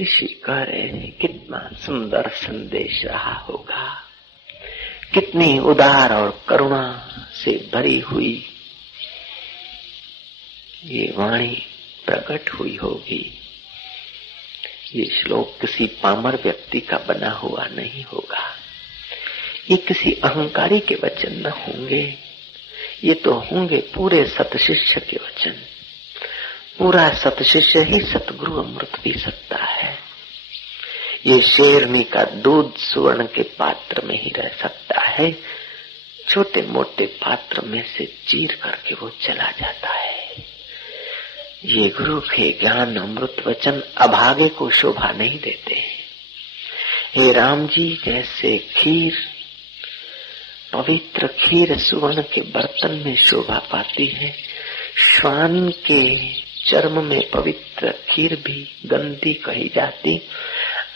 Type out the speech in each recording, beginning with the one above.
ऋषि कह रहे हैं कितना सुंदर संदेश रहा होगा, कितनी उदार और करुणा से भरी हुई ये वाणी प्रकट हुई होगी। ये श्लोक किसी पामर व्यक्ति का बना हुआ नहीं होगा, ये किसी अहंकारी के वचन न होंगे, ये तो होंगे पूरे सतशिष्य के वचन। पूरा सतशिष्य ही सतगुरु अमृत पी सकता है। ये शेरनी का दूध सुवर्ण के पात्र में ही रह सकता है, छोटे मोटे पात्र में से चीर करके वो चला जाता है। ये गुरु के ज्ञान अमृत वचन अभागे को शोभा नहीं देते हैं। हे राम जी, जैसे खीर, पवित्र खीर सुवर्ण के बर्तन में शोभा पाती है, श्वान के चर्म में पवित्र खीर भी गंदी कही जाती,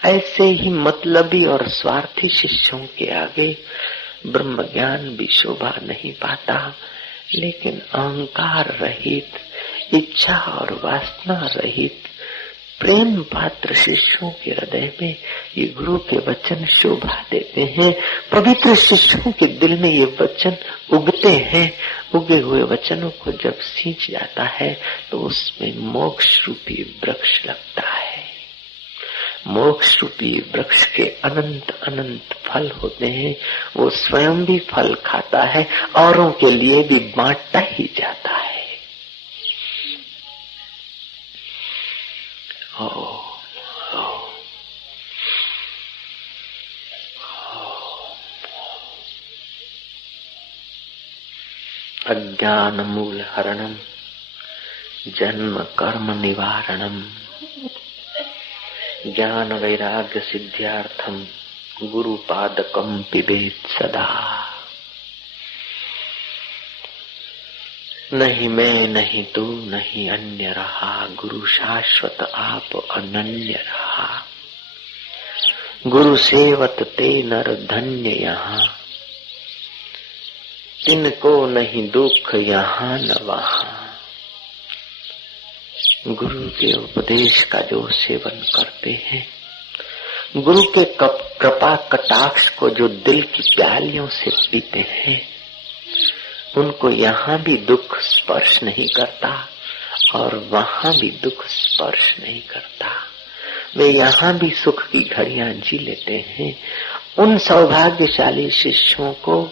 ऐसे ही मतलबी और स्वार्थी शिष्यों के आगे ब्रह्म ज्ञान भी शोभा नहीं पाता। लेकिन अहंकार रहित, इच्छा और वासना रहित प्रेम पात्र शिष्यों के हृदय में ये गुरु के वचन शोभा देते हैं। पवित्र शिष्यों के दिल में ये वचन उगते हैं। उगे हुए वचनों को जब सींच जाता है तो उसमें मोक्ष रूपी वृक्ष लगता है। मोक्ष रूपी वृक्ष के अनंत अनंत फल होते हैं। वो स्वयं भी फल खाता है, औरों के लिए भी बांटता ही जाता है। अज्ञान मूल हरणम जन्म कर्म निवारणम ज्ञान वैराग्य सिद्ध्यार्थम गुरु पादकम पिबेत सदा। नहीं मैं नहीं तू नहीं अन्य रहा, गुरु शाश्वत आप अनन्य रहा। गुरु सेवत ते नर धन्य यहाँ, इनको नहीं दुख यहाँ न वहाँ। गुरु के उपदेश का जो सेवन करते हैं, गुरु के कृपा कटाक्ष को जो दिल की प्यालियों से पीते हैं, उनको यहाँ भी दुख स्पर्श नहीं करता और वहाँ भी दुख स्पर्श नहीं करता। वे यहाँ भी सुख की घड़ियां जी लेते हैं। उन सौभाग्यशाली शिष्यों को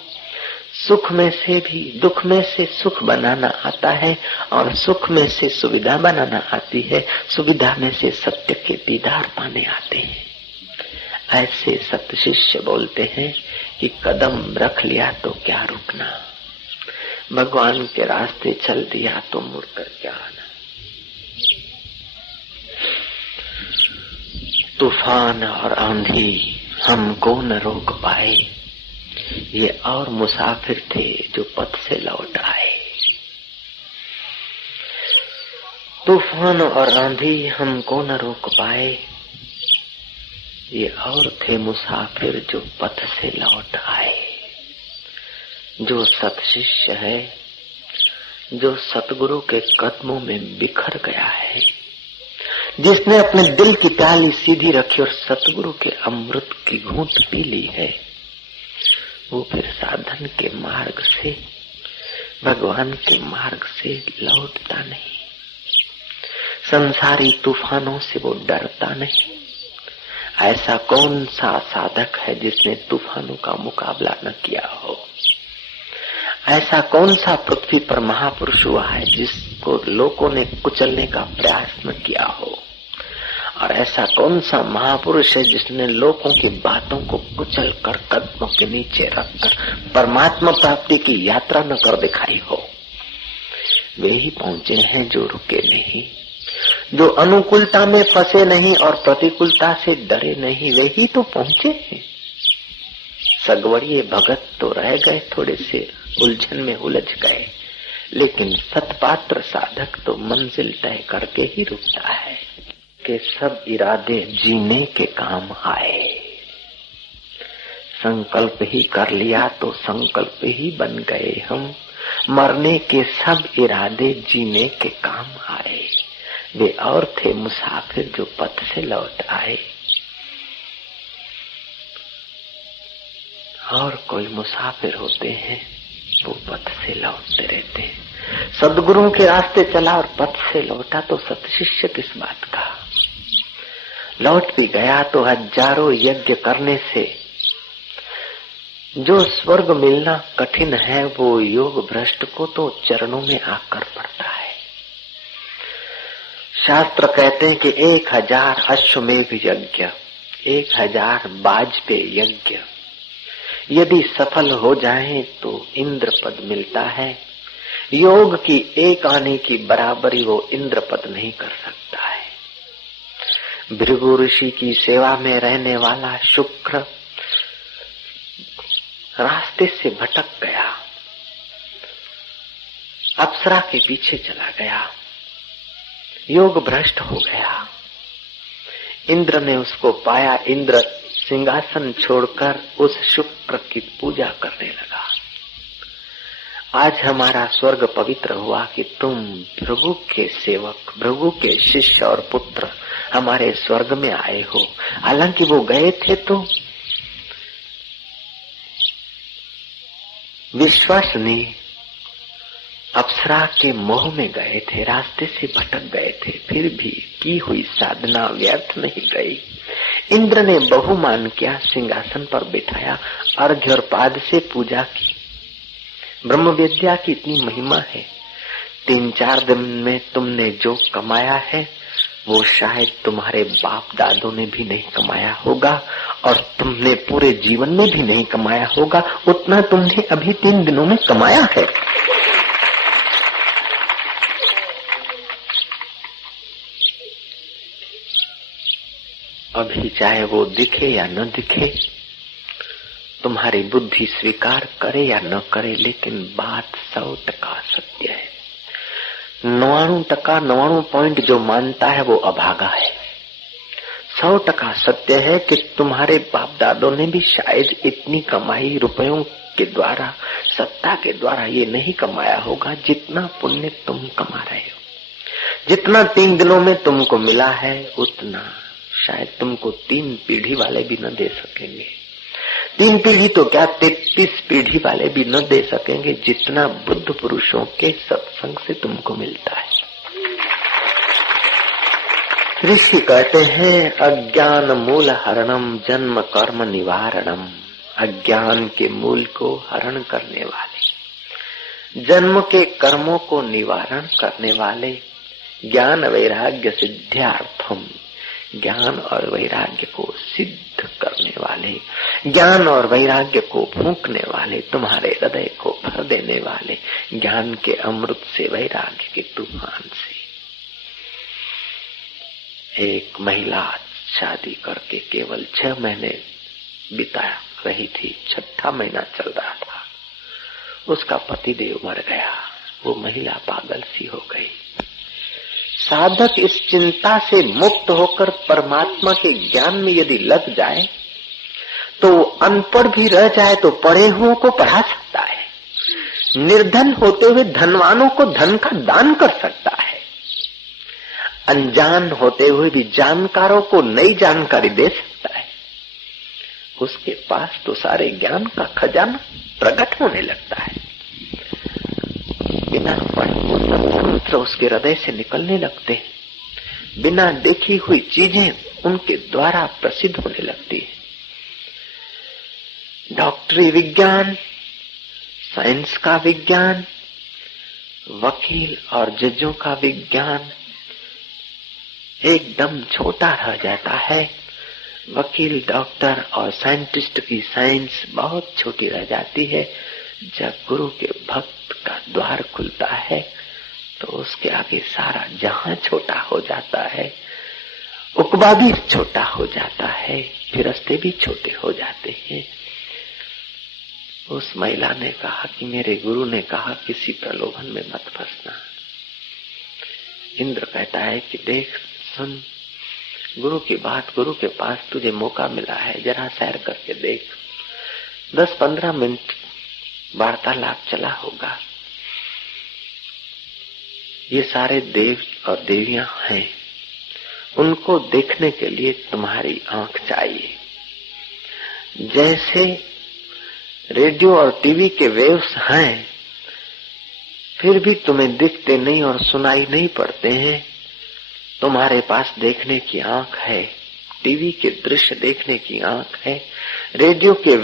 सुख में से भी दुख में से सुख बनाना आता है और सुख में से सुविधा बनाना आती है, सुविधा में से सत्य के दीदार पाने आते हैं। ऐसे सत्य शिष्य बोलते हैं कि कदम रख लिया तो क्या रुकना, भगवान के रास्ते चल दिया तो मुड़कर क्या आना। तूफान और आंधी हमको न रोक पाए, ये और मुसाफिर थे जो पथ से लौट आए। तूफान और आंधी हमको न रोक पाए, ये और थे मुसाफिर जो पथ से लौट आए। जो सत्शिष्य है, जो सतगुरु के कदमों में बिखर गया है, जिसने अपने दिल की प्याली सीधी रखी और सतगुरु के अमृत की घूंट पी ली है, वो फिर साधन के मार्ग से, भगवान के मार्ग से लौटता नहीं। संसारी तूफानों से वो डरता नहीं। ऐसा कौन सा साधक है जिसने तूफानों का मुकाबला न किया हो? ऐसा कौन सा पृथ्वी पर महापुरुष हुआ है जिसको लोगों ने कुचलने का प्रयास न किया हो? और ऐसा कौन सा महापुरुष है जिसने लोगों की बातों को कुचल कर कदमों के नीचे रखकर परमात्मा प्राप्ति की यात्रा न कर दिखाई हो? वे ही पहुंचे हैं जो रुके नहीं, जो अनुकूलता में फंसे नहीं और प्रतिकूलता से डरे नहीं। वे ही तो पहुंचे हैं। सगवड़िए भगत तो रह गए, थोड़े से उलझन में उलझ गए, लेकिन सतपात्र साधक तो मंजिल तय करके ही रुकता है कि सब इरादे जीने के काम आए। संकल्प ही कर लिया तो संकल्प ही बन गए हम। मरने के सब इरादे जीने के काम आए। वे और थे मुसाफिर जो पथ से लौट आए, और कोई मुसाफिर होते हैं वो पथ से लौटते रहते हैं। सद्गुरुओं के रास्ते चला और पथ से लौटा तो सतशिष्य किस बात का। लौट भी गया तो हजारों यज्ञ करने से जो स्वर्ग मिलना कठिन है वो योग भ्रष्ट को तो चरणों में आकर पड़ता है। शास्त्र कहते हैं कि 1000 अश्वमेध यज्ञ, 1000 वाजपेयी यज्ञ यदि सफल हो जाए तो इंद्र पद मिलता है। योग की एक आने की बराबरी वो इंद्र पद नहीं कर सकता है। भृगु ऋषि की सेवा में रहने वाला शुक्र रास्ते से भटक गया, अप्सरा के पीछे चला गया, योग भ्रष्ट हो गया। इंद्र ने उसको पाया, इंद्र सिंहासन छोड़कर उस शुक्र की पूजा करने लगा। आज हमारा स्वर्ग पवित्र हुआ कि तुम भृगु के सेवक, भृगु के शिष्य और पुत्र हमारे स्वर्ग में आए हो। हालांकि वो गए थे तो विश्वासनीय अप्सरा के मोह में गए थे, रास्ते से भटक गए थे, फिर भी की हुई साधना व्यर्थ नहीं गई। इंद्र ने बहुमान किया, सिंहासन पर बिठाया, अर्घ्य और पाद से पूजा की। ब्रह्म विद्या की इतनी महिमा है। 3-4 दिन में तुमने जो कमाया है वो शायद तुम्हारे बाप दादों ने भी नहीं कमाया होगा और तुमने पूरे जीवन में भी नहीं कमाया होगा, उतना तुमने अभी 3 दिनों में कमाया है। अभी चाहे वो दिखे या न दिखे, तुम्हारी बुद्धि स्वीकार करे या न करे, लेकिन बात 100% सत्य है। 99 पॉइंट जो मानता है वो अभागा है। 100% सत्य है कि तुम्हारे बाप दादों ने भी शायद इतनी कमाई रुपयों के द्वारा, सत्ता के द्वारा ये नहीं कमाया होगा जितना पुण्य तुम कमा रहे हो। जितना 3 दिनों में तुमको मिला है उतना शायद तुमको 3 पीढ़ी वाले भी न दे सकेंगे। 3 पीढ़ी तो क्या 33 पीढ़ी वाले भी न दे सकेंगे जितना बुद्ध पुरुषों के सत्संग से तुमको मिलता है। ऋषि कहते हैं अज्ञान मूल हरणम जन्म कर्म निवारणम। अज्ञान के मूल को हरण करने वाले, जन्म के कर्मों को निवारण करने वाले, ज्ञान वैराग्य सिद्ध्यार्थम, ज्ञान और वैराग्य को सिद्ध करने वाले, ज्ञान और वैराग्य को फूंकने वाले, तुम्हारे हृदय को भर देने वाले, ज्ञान के अमृत से, वैराग्य के तूफान से। एक महिला शादी करके केवल 6 महीने बिता रही थी, 6ठा महीना चल रहा था, उसका पतिदेव मर गया। वो महिला पागल सी हो गई। साधक इस चिंता से मुक्त होकर परमात्मा के ज्ञान में यदि लग जाए तो अनपढ़ भी रह जाए तो पढ़े हुओं को पढ़ा सकता है। निर्धन होते हुए धनवानों को धन का दान कर सकता है। अनजान होते हुए भी जानकारों को नई जानकारी दे सकता है। उसके पास तो सारे ज्ञान का खजाना प्रकट होने लगता है। बिना पढ़े वो सब मंत्र उसके हृदय से निकलने लगते हैं। बिना देखी हुई चीजें उनके द्वारा प्रसिद्ध होने लगती है। डॉक्टरी विज्ञान, साइंस का विज्ञान, वकील और जजों का विज्ञान एकदम छोटा रह जाता है। वकील, डॉक्टर और साइंटिस्ट की साइंस बहुत छोटी रह जाती है। जब गुरु के भक्त का द्वार खुलता है तो उसके आगे सारा जहां छोटा हो जाता है। उकबा भी छोटा हो जाता है, फिरस्ते भी छोटे हो जाते हैं। उस महिला ने कहा कि मेरे गुरु ने कहा किसी प्रलोभन में मत फंसना। इंद्र कहता है कि देख सुन, गुरु की बात, गुरु के पास तुझे मौका मिला है, जरा सैर करके देख। 10-15 मिनट वार्तालाप चला होगा। ये सारे देव और देवियां हैं, उनको देखने के लिए तुम्हारी आंख चाहिए। जैसे रेडियो और टीवी के वेव्स हैं, फिर भी तुम्हें दिखते नहीं और सुनाई नहीं पड़ते हैं, तुम्हारे पास देखने की आंख है, टीवी के दृश्य देखने की आंख है, रेडियो के